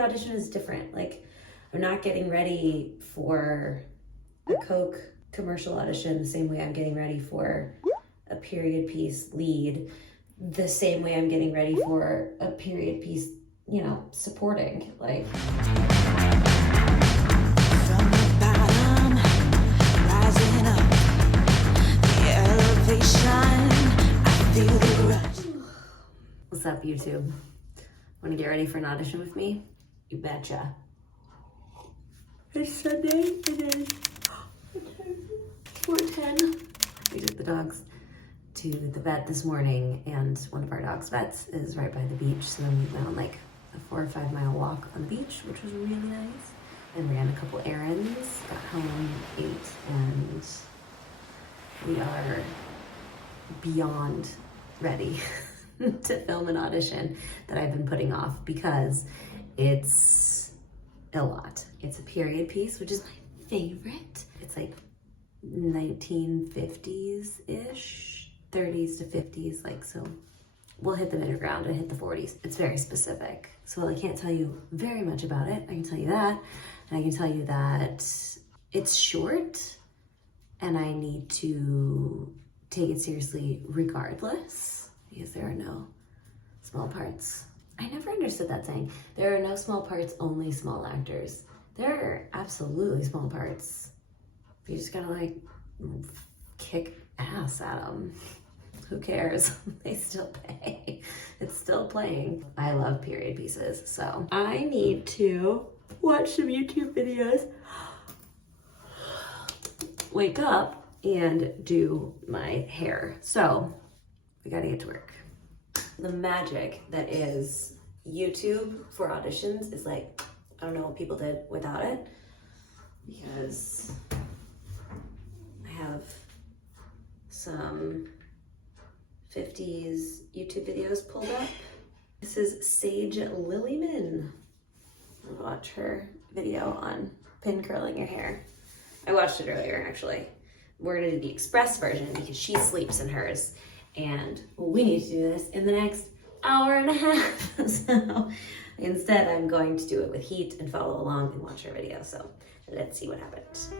every audition is different. Like, I'm not getting ready for a Coke commercial audition the same way I'm getting ready for a period piece lead, the same way I'm getting ready for a period piece, you know, supporting. Like, From the bottom, rising up, the elevation, I feel the rush. What's up, YouTube? Want to get ready for an audition with me? You betcha. It's Sunday, it is 4:10. We took the dogs to the vet this morning, and one of our dog's vets is right by the beach, so then we went on like a 4 or 5 mile walk on the beach, which was really nice, and ran a couple errands, got home, ate, and we are beyond ready to film an audition that I've been putting off because it's a lot. It's a period piece, which is my favorite. It's like 1950s-ish, 30s to 50s, like, so we'll hit the middle ground and hit the 40s. It's very specific. So I can't tell you very much about it. I can tell you that, and I can tell you that it's short and I need to take it seriously regardless because there are no small parts. I never understood that saying. There are no small parts, only small actors. There are absolutely small parts. You just gotta like kick ass at them. Who cares? They still pay. It's still playing. I love period pieces, so I need to watch some YouTube videos, wake up, and do my hair. So we gotta get to work. The magic that is YouTube for auditions is like, I don't know what people did without it, because I have some 50s YouTube videos pulled up. This is Sage Lillyman. I'll watch her video on pin curling your hair. I watched it earlier, actually. We're gonna do the express version because she sleeps in hers, and we need to do this in the next hour and a half. So instead, I'm going to do it with heat and follow along and watch her video. So let's see what happens.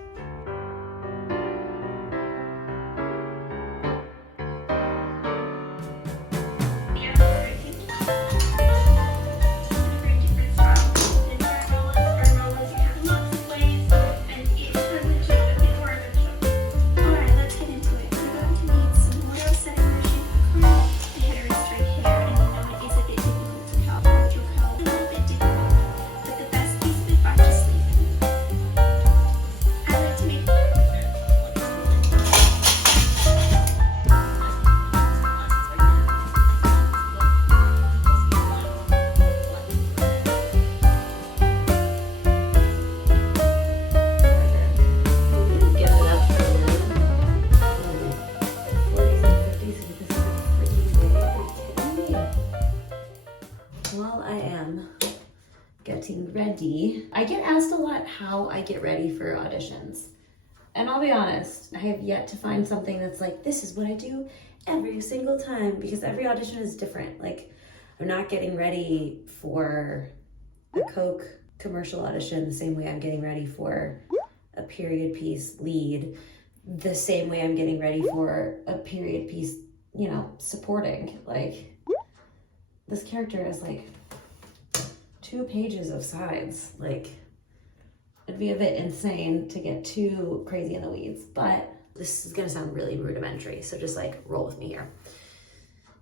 While I am getting ready, I get asked a lot how I get ready for auditions. And I'll be honest, I have yet to find something that's like, this is what I do every single time, because every audition is different. Like, I'm not getting ready for a Coke commercial audition the same way I'm getting ready for a period piece lead, the same way I'm getting ready for a period piece, you know, supporting. Like, this character has like 2 pages of sides. Like, it'd be a bit insane to get too crazy in the weeds, but this is gonna sound really rudimentary, so just like roll with me here.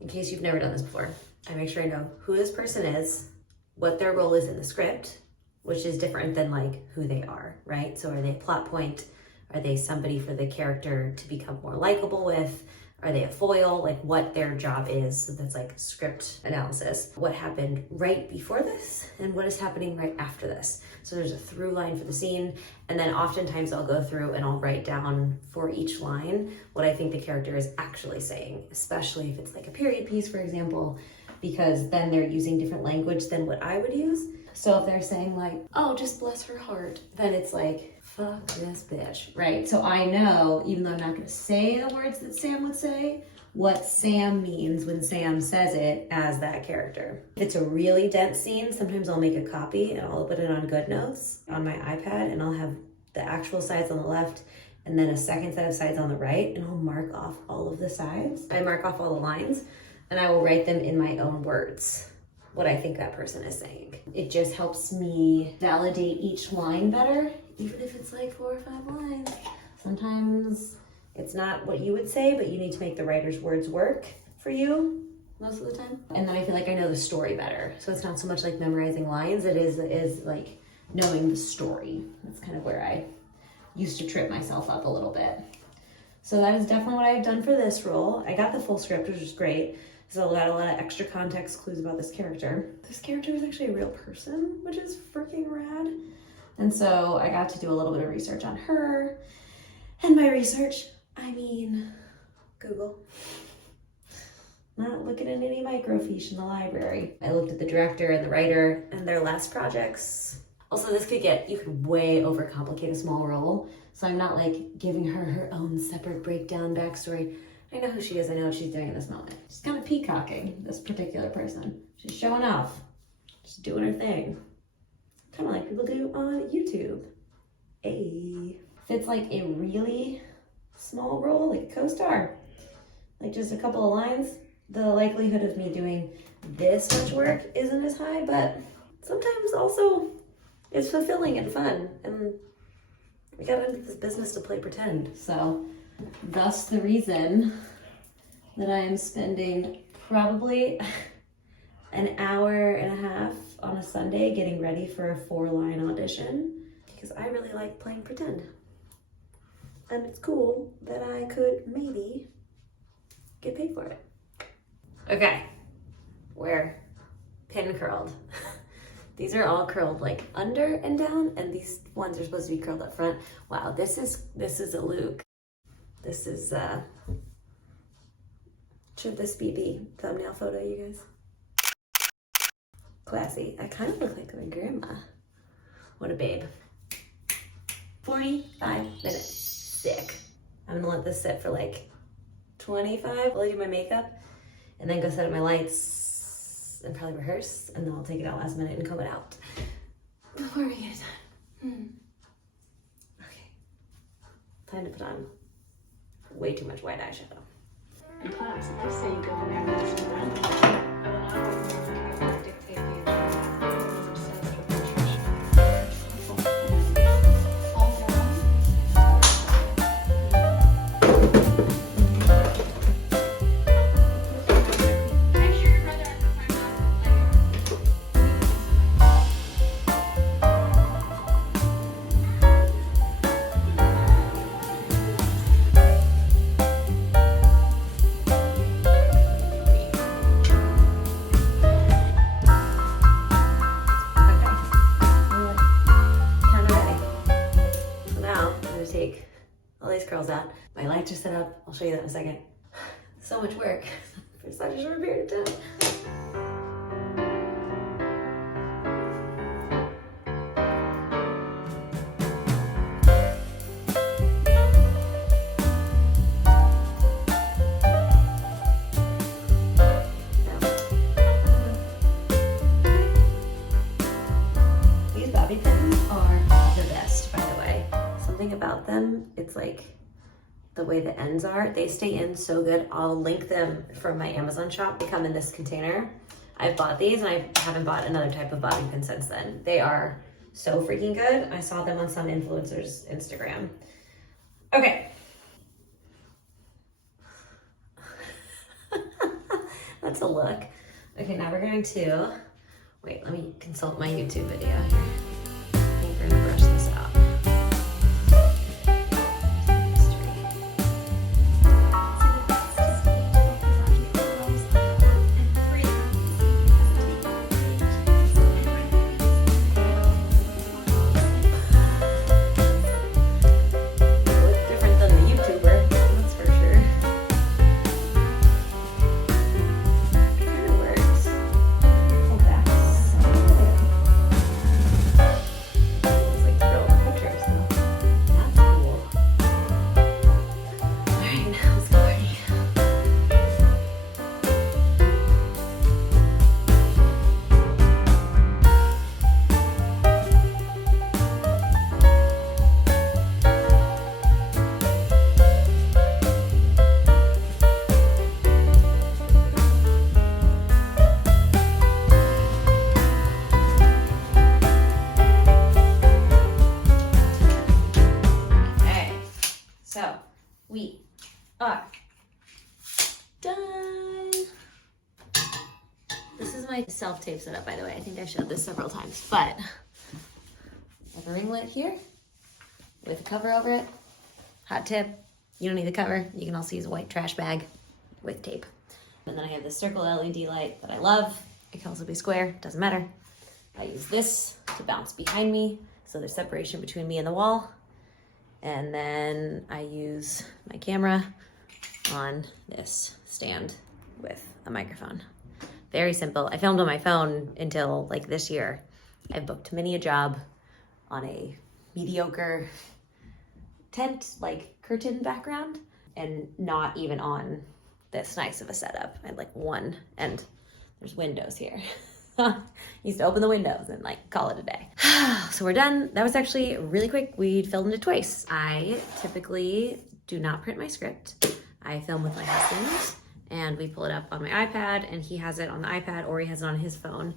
In case you've never done this before, I make sure I know who this person is, what their role is in the script, which is different than like who they are, right? So are they a plot point? Are they somebody for the character to become more likable with? Are they a foil? Like, what their job is. So that's like script analysis. What happened right before this and what is happening right after this. So there's a through line for the scene. And then oftentimes I'll go through and I'll write down for each line what I think the character is actually saying, especially if it's like a period piece, for example, because then they're using different language than what I would use. So if they're saying like, oh, just bless her heart, then it's like, fuck this bitch, right? So I know, even though I'm not gonna say the words that Sam would say, what Sam means when Sam says it as that character. If it's a really dense scene, sometimes I'll make a copy and I'll put it on GoodNotes on my iPad, and I'll have the actual sides on the left and then a second set of sides on the right, and I'll mark off all of the sides. I mark off all the lines and I will write them in my own words, what I think that person is saying. It just helps me validate each line better, even if it's like 4 or 5 lines. Sometimes it's not what you would say, but you need to make the writer's words work for you most of the time. And then I feel like I know the story better. So it's not so much like memorizing lines, it is like knowing the story. That's kind of where I used to trip myself up a little bit. So that is definitely what I've done for this role. I got the full script, which is great. So I got a lot of extra context clues about this character. This character is actually a real person, which is freaking rad. And so I got to do a little bit of research on her. And by research, I mean Google. Not looking at any microfiche in the library. I looked at the director and the writer and their last projects. Also, you could way overcomplicate a small role. So I'm not like giving her her own separate breakdown backstory. I know who she is, I know what she's doing in this moment. She's kind of peacocking, this particular person. She's showing off, just doing her thing. Kind of like people do on YouTube. If it's like a really small role, like a co-star, like just a couple of lines, the likelihood of me doing this much work isn't as high, but sometimes also it's fulfilling and fun, and we got into this business to play pretend. So thus the reason that I am spending probably an hour and a half on a Sunday getting ready for a 4-line audition, because I really like playing pretend. And it's cool that I could maybe get paid for it. Okay, we're pin curled. These are all curled like under and down, and these ones are supposed to be curled up front. Wow, this is a look. This is, should this be the thumbnail photo, you guys? Classy. I kind of look like my grandma. What a babe. 45 minutes. Sick. I'm gonna let this sit for like 25 while I do my makeup, and then go set up my lights and probably rehearse, and then I'll take it out last minute and comb it out before we get it done. Okay. Time to put on way too much white eyeshadow. In class, let's say you go in there and listen to that. I will dictate you. All down. Make sure your brother curls out. My lights are set up. I'll show you that in a second. So much work for such a short period of time. These bobby pins are the best, by the way. Something about them, it's like the way the ends are, they stay in so good. I'll link them from my Amazon shop. They come in this container. I've bought these and I haven't bought another type of bobby pin since then. They are so freaking good. I saw them on some influencer's Instagram. Okay. That's a look. Okay, now we're going to, wait, let me consult my YouTube video here. I think we're gonna brush this out. Like my self-tape setup, by the way. I think I showed this several times, but I have a ring light here with a cover over it. Hot tip, you don't need the cover. You can also use a white trash bag with tape. And then I have this circle LED light that I love. It can also be square, doesn't matter. I use this to bounce behind me, so there's separation between me and the wall. And then I use my camera on this stand with a microphone. Very simple. I filmed on my phone until like this year. I've booked many a job on a mediocre tent, like curtain background, and not even on this nice of a setup. I had like one, and there's windows here. Used to open the windows and like call it a day. So we're done. That was actually really quick. We filmed it twice. I typically do not print my script. I film with my husband and we pull it up on my iPad, and he has it on the iPad or he has it on his phone.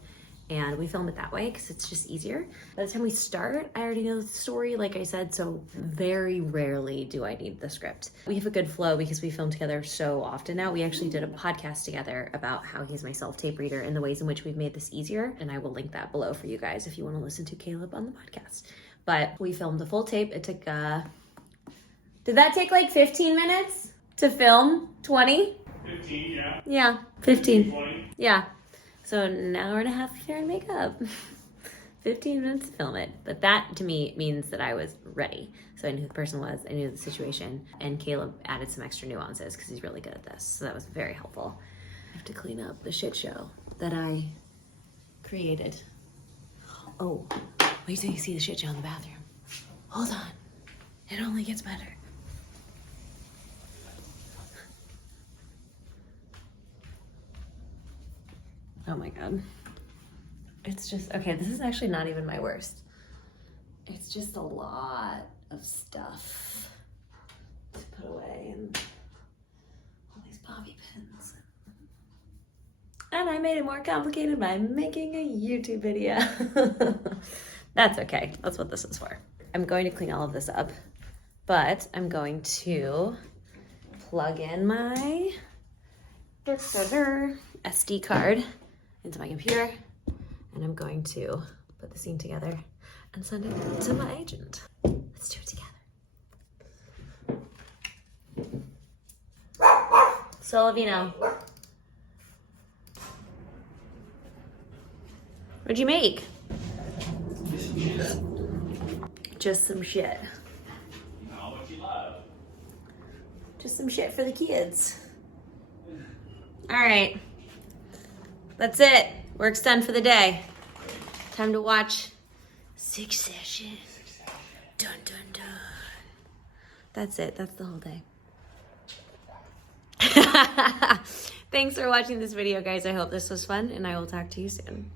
And we film it that way because it's just easier. By the time we start, I already know the story, like I said, so very rarely do I need the script. We have a good flow because we film together so often now. We actually did a podcast together about how he's my self-tape reader and the ways in which we've made this easier. And I will link that below for you guys if you want to listen to Caleb on the podcast. But we filmed the full tape. It took, did that take like 15 minutes to film? 20? 15, yeah. Yeah, 15. 20. Yeah. So an hour and a half of hair and makeup, 15 minutes to film it. But that to me means that I was ready. So I knew who the person was, I knew the situation, and Caleb added some extra nuances because he's really good at this. So that was very helpful. I have to clean up the shit show that I created. Oh, wait till you see the shit show in the bathroom. Hold on, it only gets better. Oh my God. It's just, okay, this is actually not even my worst. It's just a lot of stuff to put away and all these bobby pins. And I made it more complicated by making a YouTube video. That's okay. That's what this is for. I'm going to clean all of this up, but I'm going to plug in my SD card into my computer, and I'm going to put the scene together and send it to my agent. Let's do it together. Solovino. What'd you make? Just some shit. Not what you love. Just some shit for the kids. All right. That's it. Work's done for the day. Time to watch Succession. Dun, dun, dun. That's it. That's the whole day. Thanks for watching this video, guys. I hope this was fun, and I will talk to you soon.